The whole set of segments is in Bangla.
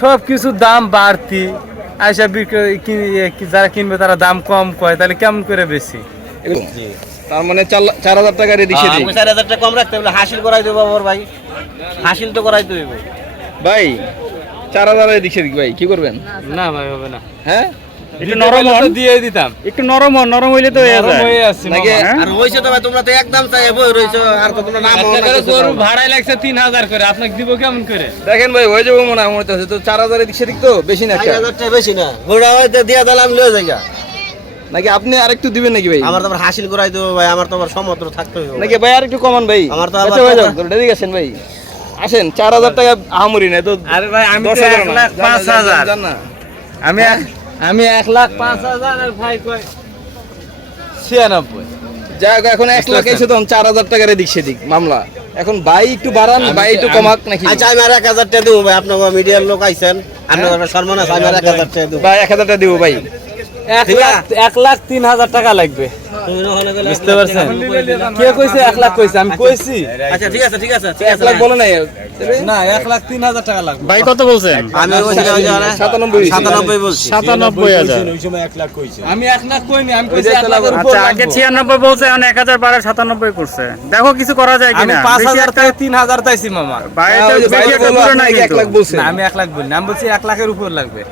সব কিছুর দাম বাড়তি। আইসা বিক্রয় যারা কিনবে তারা দাম কম কয় তাহলে কেমন করে বেশি তার মানে চার- চার হাজার টাকা রেডি হ্যাঁ, আমি চার হাজার টাকা কম রাখতে হবে হাসিল করাই দেবো আমার ভাই। হাসিল তো করাই দেবো ভাই চার হাজার এদিক সেদিক ভাই কি করবেন? না ভাই হবে না। হ্যাঁ? একটু নরম তো দিয়ে দিতাম। একটু নরম হন, নরম হইলে তো নরম হয়ে আসছে নাকি- আর হয়েছে তো ভাই তোমরা তো একদম চাই বই রয়েছে আর তো তোমরা নাম গরু ভাড়াই লাগছে তিন হাজার করে আপনাকে দিব কেমন করে? দেখেন ভাই হয়ে যাব মনে আমার তো চার হাজার এদিক সেদিক তো বেশি না চার একটা। হাজার টাকা বেশি না। হয়তো দিয়ে দিলাম লিয়ে যাই গা। নাকি আপনি আরেকটু দিবেন নাকি ভাই? আমার তো আবার হাসিল করাই দেবো ভাই আমার তো আবার সমুদ্র থাকতে হবে। নাকি ভাই আর একটু কমান ভাই। আমার তো আবার আচ্ছা ভাই। আসেন চার হাজার টাকা আহামরি না তো আরে ভাই আমি দশ তো হাজার এক লাখ পাঁচ জান না, হাজার। আমি আমি এক লাখ পাঁচ হাজার আর ভাই কয় ছিয়ানব্বই। যাক এখন এক লাখ এসে তো চার হাজার টাকার এদিক সেদিক মামলা। এখন ভাই একটু বাড়ান ভাই একটু কমাক নাকি? আচ্ছা আমি আর এক হাজার টাকা দেবো ভাই আপনার মিডিয়ার লোক আইছেন। আপনার সম্মান আছে আমি আর এক হাজার টাকা দেবো। ভাই এক হাজার টাকা দিব ভাই। এক লাখ তিন হাজার টাকা লাগবে। তুমি না হলে গেলে বুঝতে পারছেন? কে কইছে এক লাখ কইছে? আমি কইছি। আচ্ছা ঠিক আছে ঠিক আছে এক লাখ বলে নাই। না এক লাখ তিন হাজার টাকা লাগবে। ভাই কত বলছেন? আমি বলছিলাম যে আরে সাতানব্বই। সাতানব্বই বলছি। সাতানব্বই হাজার। আমি এক লাখ কইনি আমি কইছি এক লাখের উপর আগে ছিয়ানব্বই বলছে এখন এক হাজার বাড়ে সাতানব্বই করছে। দেখো কিছু করা যায় কিনা। পাঁচ হাজার থেকে তিন হাজার চাইছি মামা। ভাই হ্যাঁ, এক লাখ বলছেন। না আমি এক লাখ বলিনি আমি বলছি এক লাখের উপর লাগবে।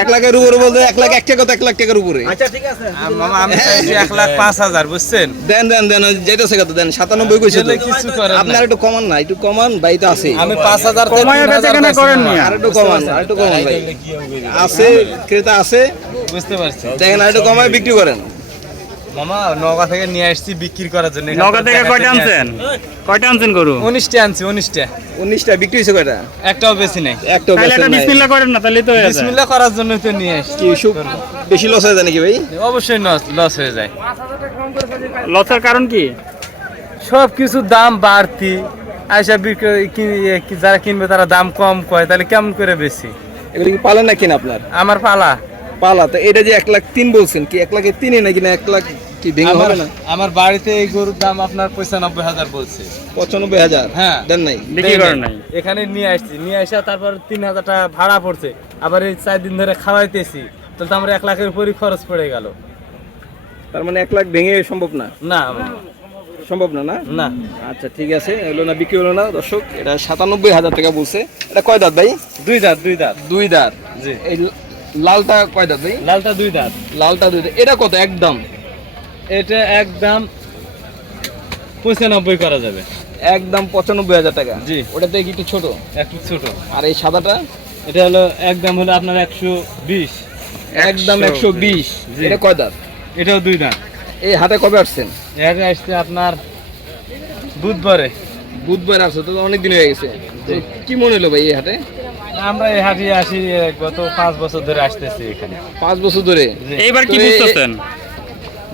এক লাখের উপরে বলতে এক লাখ এক টাকা তো এক লাখ টাকার উপরে। আচ্ছা ঠিক আছে। আমি এক লাখ পাঁচ হাজার বুঝছেন? দেন দেন দেন যেতেছে কত সাতানব্বই কইছে। আপনার একটু কমান না একটু কমান ভাই তো আছে। আমি পাঁচ হাজার কমায় তিন হাজার কেনা করেন মামা। আর একটু কমান আর একটু কমান ভাই। আছে ক্রেতা আছে। বুঝতে পারছি। দেখেন আর একটু কমায় বিক্রি করেন। মামা নগা থেকে নিয়ে আসছি বিক্রি করার জন্য। নগদ থেকে কয়টা আনছেন? কয়টা আনছেন গরু? উনিশটা আনছি উনিশটা। উনিশটা বিক্রি হয়েছে কয়টা? একটাও বেশি নাই। একটাও একটা নাই। বিসমিল্লাহ করেন না তাহলে তো হয়ে যায়। বিসমিল্লাহ করার জন্য তো নিয়ে আসছি। কি সুখ বেশি লস হয়ে যায় নাকি ভাই? অবশ্যই লস হয়ে যায়। লসের কারণ কি? সব কিছুর দাম বাড়তি। আইসা বিক্রি যারা কিনবে তারা দাম কম কয় তাহলে কেমন করে বেশি এগুলো কি পালেন না কিনা আপনার? আমার পালা। পালা তো এটা যে এক লাখ তিন বলছেন কি এক লাখে তিনই নাকি না এক লাখ কি ভেঙে আমার হবে না? আমার বাড়িতে এই গরুর দাম আপনার পঁচানব্বই হাজার বলছে। পঁচানব্বই হাজার? হ্যাঁ। দেন নাই। বিক্রি করেন নাই। এখানে নিয়ে আসছি। নিয়ে আসা তারপর তিন হাজার টাকা ভাড়া পড়ছে। আবার এই চার দিন ধরে খাওয়াইতেছি। তাহলে তো আমার এক লাখের উপরই খরচ পড়ে গেল। তার মানে এক লাখ ভেঙে সম্ভব না? না। সম্ভব না না? না। আচ্ছা ঠিক আছে। হলো না বিক্রি হলো না দর্শক। এটা সাতানব্বই হাজার টাকা বলছে। এটা কয় দাঁত ভাই? দুই দাঁত দুই দাঁত। দুই দাঁত। জি। এই লালটা কয় দাঁত ভাই? লালটা দুই দাঁত। লালটা দুই দাঁত। এটা কত? একদম। এটা একদম পঁচানব্বই করা যাবে। একদম পঁচানব্বই হাজার টাকা? জি। ওটাতে কি একটু ছোট? একটু ছোট। আর এই সাদাটা? এটা হলো একদম হলো আপনার একশো বিশ। একদম একশো বিশ। এটা কয় দাঁত? এটাও দুই দাঁত। এই হাতে কবে আসছেন? এটা আসছে আপনার বুধবারে। বুধবার আসছে তো অনেক দিন হয়ে গেছে। তো কি মনে হলো ভাই এই হাটে? আমরা এই হাটিয়ে আসি গত পাঁচ বছর ধরে আসতেছি এখানে। পাঁচ বছর ধরে? এইবার কি বুঝতেছেন?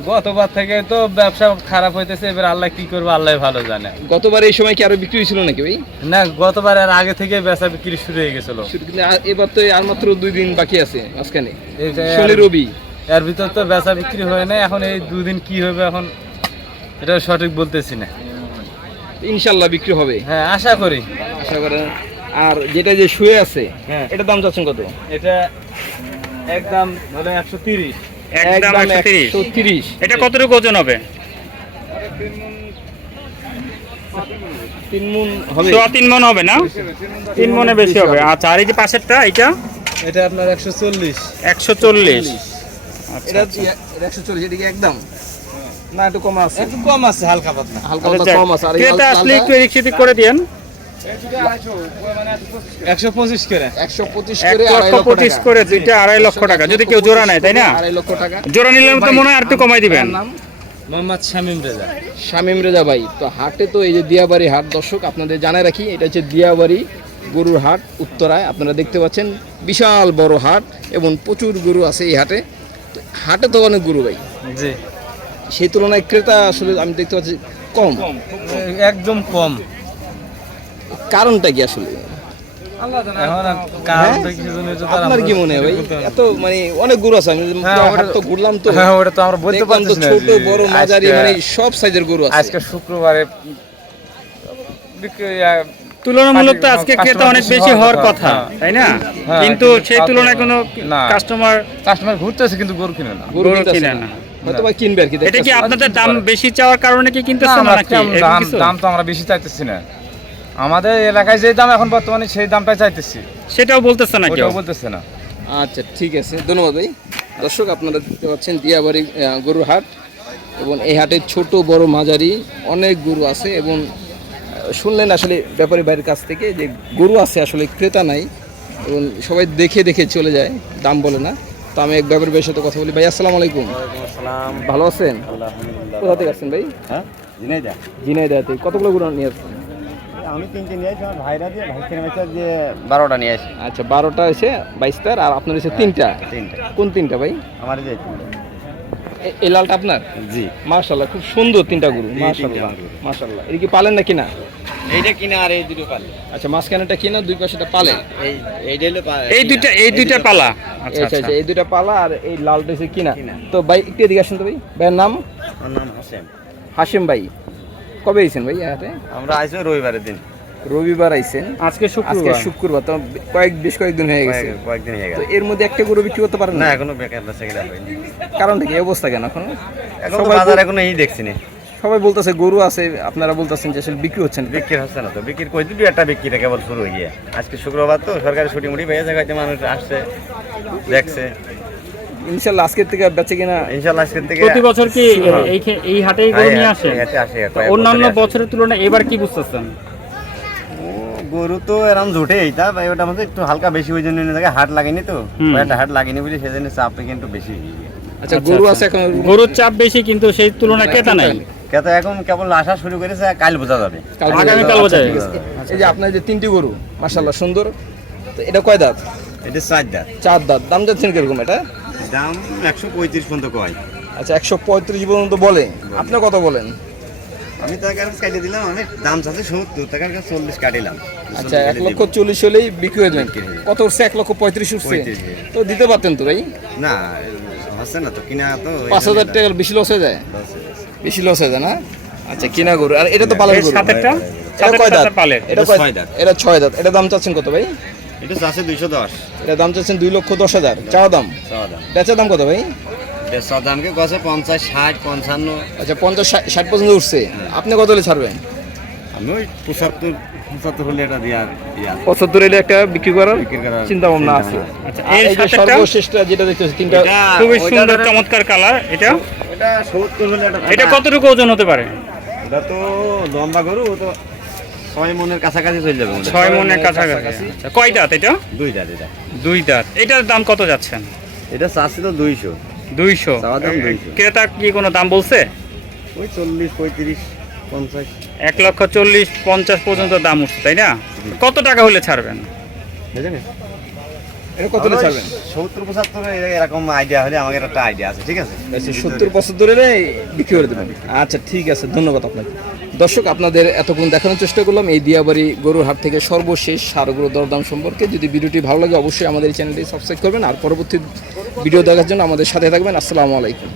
গতবার থেকে তো ব্যবসা খারাপ হইতেছে এবার আল্লাহ কি করবে আল্লাহ ভালো জানে। গতবার এই সময় কি আরও বিক্রি হয়েছিল নাকি ভাই? না গতবার আর আগে থেকে বেচা বিক্রি শুরু হয়ে গেছিল। কিন্তু আ- এবার তো আর মাত্র দুই দিন বাকি আছে মাঝখানে। শনি রবি। এর ভিতর তো বেচা বিক্রি হয় না এখন এই দুদিন কি হবে এখন এটা সঠিক বলতেছি না। ইনশাল্লাহ বিক্রি হবে। হ্যাঁ আশা করি। আশা করেন। আর যেটা যে শুয়ে আছে হ্যাঁ। এটা দাম যাচ্ছেন কত? এটা একদম হলো একশো তিরিশ। একদম এটা কতটুকু ওজন হবে? তিন মন হবে। সোয়া তিন মন হবে না? তিন মনে বেশি হবে। আচ্ছা আর এই যে পাশেরটা এটা এটা আপনার একশো চল্লিশ। একশো চল্লিশ। আচ্ছা এটা এটা এটা কি একদম? না একটু কম আছে। একটু কম আছে হালকা পাতলা। হালকা আচ্ছা। কম আছে। আর আসলে একটু এদিক করে দিয়েন। একশো পঁচিশ করে। একশো পঁচিশ করে লক্ষ পঁচিশ করে দুইটা আড়াই লক্ষ টাকা। যদি কেউ জোড়া নেয় তাই না? আড়াই লক্ষ টাকা। জোড়া নিলে তো মনে হয় আর একটু কমাই দিবেন। মোহাম্মদ শামীম রেজা। শামীম রেজা ভাই তো হাটে তো এই যে দিয়াবাড়ি হাট দর্শক আপনাদের জানাই রাখি এটা হচ্ছে দিয়াবাড়ি গরুর হাট উত্তরায়। আপনারা দেখতে পাচ্ছেন বিশাল বড় হাট এবং প্রচুর গরু আছে এই হাটে। তো হাটে তো অনেক গরু ভাই। জি। সেই তুলনায় ক্রেতা আসলে আমি দেখতে পাচ্ছি কম। একদম কম। কারণটা কি আসলে? এখন আর কারণটা কি জন্য এটা তো আর আপনার কি মনে হয় ভাই? বলতে পারব না। এত মানে অনেক গরু আছে আমি হ্যাঁ, পুরো ওটা- হাট তো ঘুরলাম তো। হ্যাঁ ওটা তো আমরা বলতে দেখলাম তো পারতেছি না ছোট বড় মাঝারি মানে সব সাইজের গরু আছে। আজকে শুক্রবারে তুলনামূলক তো আজকে ক্রেতা অনেক বেশি হওয়ার কথা। কথা, তাই না? হ্যাঁ, কিন্তু সেই তুলনায় কোনো কাস্টমার কাস্টমার ঘুরতেছে কিন্তু গরু কিনে না। গরু কিনে না। এটা কি আপনাদের দাম বেশি চাওয়ার কারণে কি না, কিছু? দাম তো আমরা বেশি চাইতেছি না। আমাদের এলাকায় যে দাম এখন বর্তমানে সেই দামটাই চাইতেছি। সেটাও বলতেছে না কেউ বলতেছে না। আচ্ছা ঠিক আছে ধন্যবাদ ভাই। দর্শক আপনারা দেখতে পাচ্ছেন দিয়াবাড়ি গরুর হাট এবং এই হাটে ছোট বড় মাঝারি অনেক গরু আছে এবং শুনলেন আসলে ব্যাপারী ভাইয়ের কাছ থেকে যে গরু আছে আসলে ক্রেতা নাই এবং সবাই দেখে দেখে চলে যায় দাম বলে না। তো আমি এক ব্যাপারী ভাইয়ের সাথে কথা বলি। ভাই আসসালামু আলাইকুম। ভালো আছেন? কোথা থেকে আসছেন ভাই? হ্যাঁ ঝিনাইদা। ঝিনাইদা থেকে কতগুলো গরু নিয়ে আসছেন? আমি তিনটে নিয়ে আসি আমার ভাইরা দিয়ে ভাই মেচা দিয়ে বারোটা নিয়ে আসি। আচ্ছা বারোটা এসে বাইশটার আর আপনার এসে তিনটা? তিনটা। কোন তিনটা ভাই? আমার যে এই লালটা আপনার? জি। মার্শাল্লাহ খুব সুন্দর তিনটা গরু মার্শাল্লাহ মার্শাল্লাহ এটা কি পালেন না কিনা? এইটা কিনা আর এই দুটো পালে। আচ্ছা মাঝখানেটা কিনা দুই পাশেটা পালেন এই এইটা হলো এই দুইটা এই দুইটা পালা। আচ্ছা আচ্ছা আচ্ছা আচ্ছা। এই দুইটা পালা আর এই লালটা হচ্ছে কিনা। তো ভাই একটু এদিকে আসেন তো ভাই। ভাইয়ের নাম? আমার নাম হোসেন হাসিম ভাই। কবে আইছেন ভাই হাটে আমরা আইসো রবিবারের দিন। রবিবার আইছেন। আজকে আজকে শুক্রবার শুক্রবার তো কয়েক বেশ কয়েকদিন হয়ে গেছে। কয়েক- কয়েকদিন হয়ে গেছে। তো এর মধ্যে একটা গরু বিক্রি করতে পারেন না এখনও বেকার কিনা হয়নি। কারণটা কি? এই অবস্থা কেন এখন? এখন সবাই বাজার এখনও এই দেখছি না। সবাই বলতেছে গরু আছে আপনারা বলতেছেন যে আসলে বিক্রি হচ্ছে না। বিক্রি হচ্ছে না তো বিক্রির কই দুটো একটা বিক্রিটা কেবল শুরু হয়ে গিয়ে। আজকে শুক্রবার তো সরকারি ছুটি মুটি পেয়ে যায় হয়তো মানুষ আসছে দেখছে। ইনশাল্লাহ আজকের থেকে বেঁচে কিনা ইনশাল্লাহ আজকের থেকে প্রতি বছর কি হ্যাঁ। এই এই হাটেই গরু হ্যাঁ, নিয়ে আসে? আসে, অন্যান্য বছরের তুলনায় এবার কি বুঝতেছেন? গরু তো এরকম জুটে এইটা ভাই ওটা মধ্যে একটু হালকা বেশি ওই জন্য জায়গায় হাট লাগেনি তো। একটা হাট লাগেনি বলে সেজন্য চাপটা কিন্তু বেশি। আচ্ছা গরু আছে এখন গরুর চাপ বেশি কিন্তু সেই তুলনায় ক্রেতা নাই। কেতো এখন কেবল আসা শুরু করেছে কাল বোঝা যাবে। আগামীকাল আচ্ছা, বোঝা যাবে। এই যে আপনার যে তিনটি গরু মাশাল্লাহ সুন্দর। তো এটা কয় দাঁত? এটা চার দাঁত। চার দাঁত। দাম যাচ্ছেন কীরকম এটা? দাম একশো পঁয়ত্রিশ পর্যন্ত কয়। আচ্ছা একশো পঁয়ত্রিশ পর্যন্ত বলে। আপনি কত বলেন? আমি তার কাছে কাটিয়ে দিলাম আমি দাম চাচ্ছে সত্তর টাকার কাছে চল্লিশ কাটিলাম আচ্ছা এক লক্ষ চল্লিশ হলেই বিক্রি হয়ে যাবেন হয়ে। কত উঠছে? এক লক্ষ পঁয়ত্রিশ উঠছে। তো দিতে পারতেন তো ভাই? না হচ্ছে না তো কিনা তো পাঁচ হাজার টাকার বেশি লস হয়ে যায়? বেশি লস হয়ে যায় না? আচ্ছা কিনা গরু। আর এটা তো পালের গরু। সাতেরটা? এটা কয় দাঁত? এটা এটা ছয় দাঁত। এটা ছয় দাঁত। এটা দাম চাচ্ছেন কত ভাই? এটা চাচ্ছে দুইশো দশ। এটা দাম চাচ্ছেন দুই লক্ষ দশ হাজার। চাওয়া দাম? বেচা দাম। কত ভাই? দেড়শো দামকে গছে পঞ্চাশ ষাট পঞ্চান্ন। আচ্ছা পঞ্চাশ ষাট- পর্যন্ত উঠছে। আপনি কত হলে ছাড়বেন? আমি ওই পঁচাত্তর পঁচাত্তর হলে এটা দেওয়ার পঁচাত্তর এলে একটা বিক্রি করার চিন্তা ভাবনা আছে। আচ্ছা এর এই সর্বশেষটা যেটা দেখতেছি তিনটা খুবই সুন্দর চমৎকার কালার এটা? এটা সত্তর হলে এটা কতটুকু ওজন হতে পারে? এটা তো লম্বা গরু তো ছয় মনের কাছাকাছি চলে যাবে ছয় মনের কাছাকাছি। কয় দাঁত এটা? দুই দাঁত এটা। দুই দাঁত। এটার দাম কত যাচ্ছেন? এটা চাচ্ছি তো দুইশো। দুইশো? চাওয়া দাম 200 ক্রেতা কি কোনো দাম বলছে? ওই চল্লিশ পঁয়ত্রিশ পঞ্চাশ। এক লক্ষ চল্লিশ পঞ্চাশ পর্যন্ত দাম উঠছে তাই না? কত টাকা হলে ছাড়বেন? এটা কত ছাড়বেন? সত্তর পঁচাত্তর এরকম আইডিয়া হলে আমাকে একটা আইডিয়া আছে ঠিক আছে? আচ্ছা সত্তর পঁচাত্তর বিক্রি করে দেবেন। আচ্ছা ঠিক আছে ধন্যবাদ আপনাকে। দর্শক আপনাদের এতক্ষণ দেখানোর চেষ্টা করলাম। এই দিয়াবাড়ি গরুর হাট থেকে সর্বশেষ সারগুলো দরদাম সম্পর্কে। যদি ভিডিওটি ভালো লাগে অবশ্যই আমাদের এই চ্যানেলটি সাবস্ক্রাইব করবেন। আর পরবর্তী ভিডিও দেখার জন্য আমাদের সাথে থাকবেন। আসসালামু আলাইকুম।